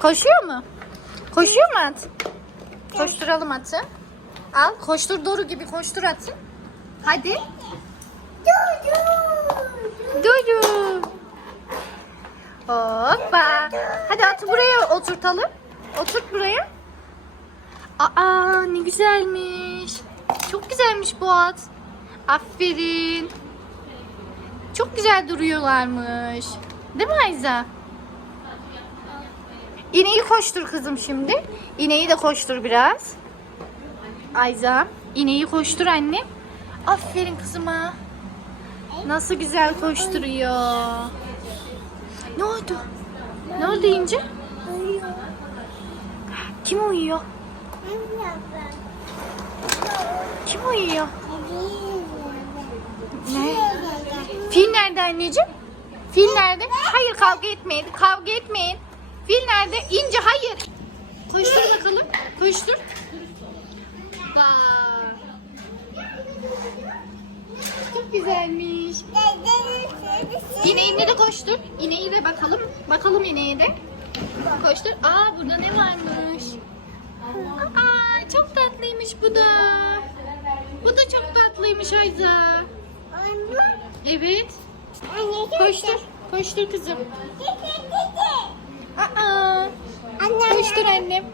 Koşuyor mu? Koşuyor mu at? Koşturalım atı. Al koştur Doru gibi koştur atı. Hadi. Doru. Hoppa. Hadi atı buraya oturtalım. Oturt buraya. Aa ne güzelmiş. Çok güzelmiş bu at. Aferin. Çok güzel duruyorlarmış. Değil mi Ayza? İneği koştur kızım şimdi. İneği de koştur biraz. Ayza, ineği koştur anne. Aferin kızıma. Nasıl güzel koşturuyor. Ne oldu? Ne oldu İnce? Kim uyuyor? Kim uyuyor? Ne? Fil nerede anneciğim? Fil nerede? Hayır kavga etmeyin. Kavga etmeyin. Fil nerede? İnce hayır. Koştur bakalım. Koştur. Çok güzelmiş. İneğini de koştur. İneği de bakalım. Bakalım ineği de. Koştur. Aa burada ne varmış? Aa çok tatlıymış bu da. Bu da çok tatlıymış Ayza. Evet. Koştur. Koştur kızım. Aa. Koştur annem.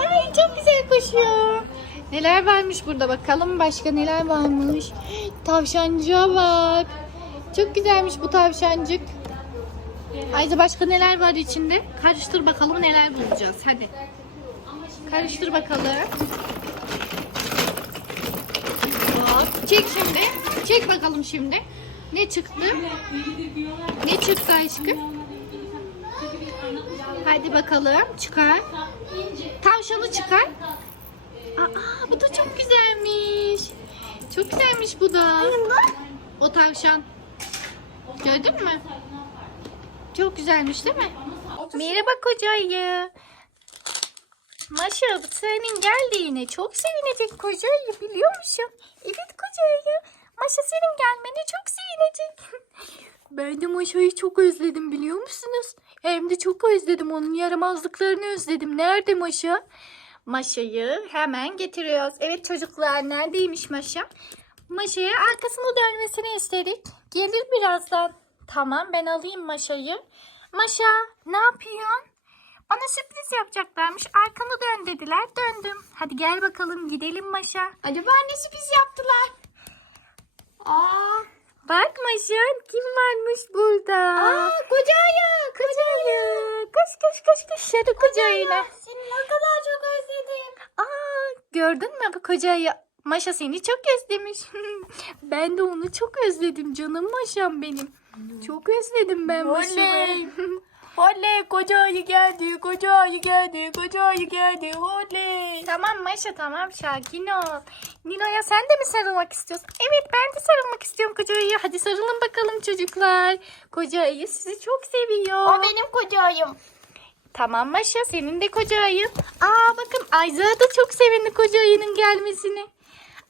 Ay çok güzel koşuyor. Neler varmış burada bakalım başka neler varmış. Tavşancığa bak. Çok güzelmiş bu tavşancık. Ayza başka neler var içinde? Karıştır bakalım neler bulacağız. Hadi. Karıştır bakalım. Hop, Çek şimdi. Çek bakalım şimdi. Ne çıktı? Ne çıktı aşkım? Hadi bakalım çıkar. Tavşanı çıkar. Aa bu da çok güzelmiş. Çok güzelmiş bu da. O tavşan. Gördün mü? Çok güzelmiş değil mi? Merhaba kocayı. Maşa senin geldiğine çok sevinecek kocayı biliyor musun? Evet kocayı. Maşa senin gelmene çok sevinecek. Ben de Maşa'yı çok özledim biliyor musunuz? Hem de çok özledim onun yaramazlıklarını özledim. Nerede Maşa? Maşa'yı hemen getiriyoruz. Evet çocuklar neredeymiş Maşa? Maşa'ya arkasını dönmesini istedik. Gelir birazdan. Tamam ben alayım Maşa'yı. Maşa ne yapıyorsun? Bana sürpriz yapacaklarmış. Arkanı dön dediler. Döndüm. Hadi gel bakalım gidelim Maşa. Acaba ne sürpriz yaptılar? Aa, Bak Maşa kim varmış burada? aa koca ayı. Koca ayı. Koş koş koş koş. Hadi koca ayına. Seni ne kadar çok özledim. Aa, gördün mü bu koca ayı? Maşa seni çok özlemiş. ben de onu çok özledim canım Maşam benim. Çok özledim ben. Maşa'yı. Oley koca ayı geldi, koca ayı geldi, koca ayı geldi. Oley. tamam Maşa tamam sakin ol. Nilo'ya sen de mi sarılmak istiyorsun? Evet ben de sarılmak istiyorum koca ayıya. Hadi sarılın bakalım çocuklar. Koca ayı sizi çok seviyor. O benim koca ayım. Tamam Maşa senin de koca ayın. Aa bakın Ayza da çok sevindi koca ayının gelmesini.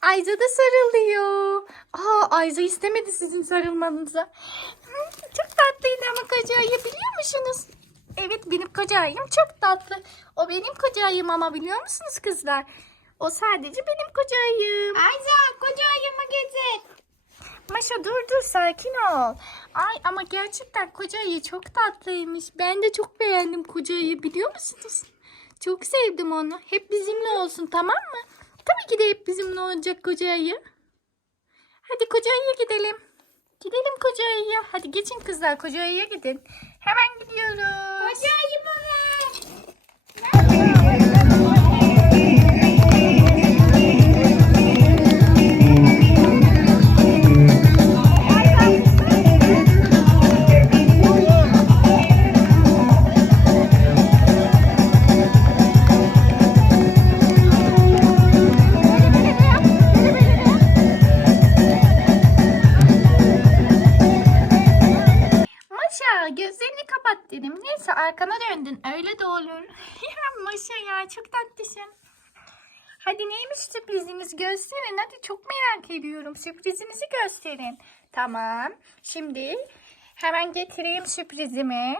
Ayza da sarılıyor. Aa Ayza istemedi sizin sarılmanıza. Tatlıydı ama koca ayı biliyor musunuz? Evet benim koca ayım çok tatlı. O benim koca ayım ama biliyor musunuz kızlar? O sadece benim koca ayım. Ayza koca ayımı getir. Maşa dur dur sakin ol. Ay ama gerçekten koca ayı çok tatlıymış. Ben de çok beğendim koca ayı biliyor musunuz? Çok sevdim onu. Hep bizimle olsun tamam mı? Tabii ki de hep bizimle olacak koca ayı. Hadi koca ayıya gidelim. Gidelim koca ayıya. Hadi geçin kızlar koca ayıya gidin. Hemen gidiyoruz. Çok tatlısın. Hadi neymiş sürpriziniz gösterin. Hadi çok merak ediyorum. Sürprizinizi gösterin. Tamam. Şimdi hemen getireyim sürprizimi.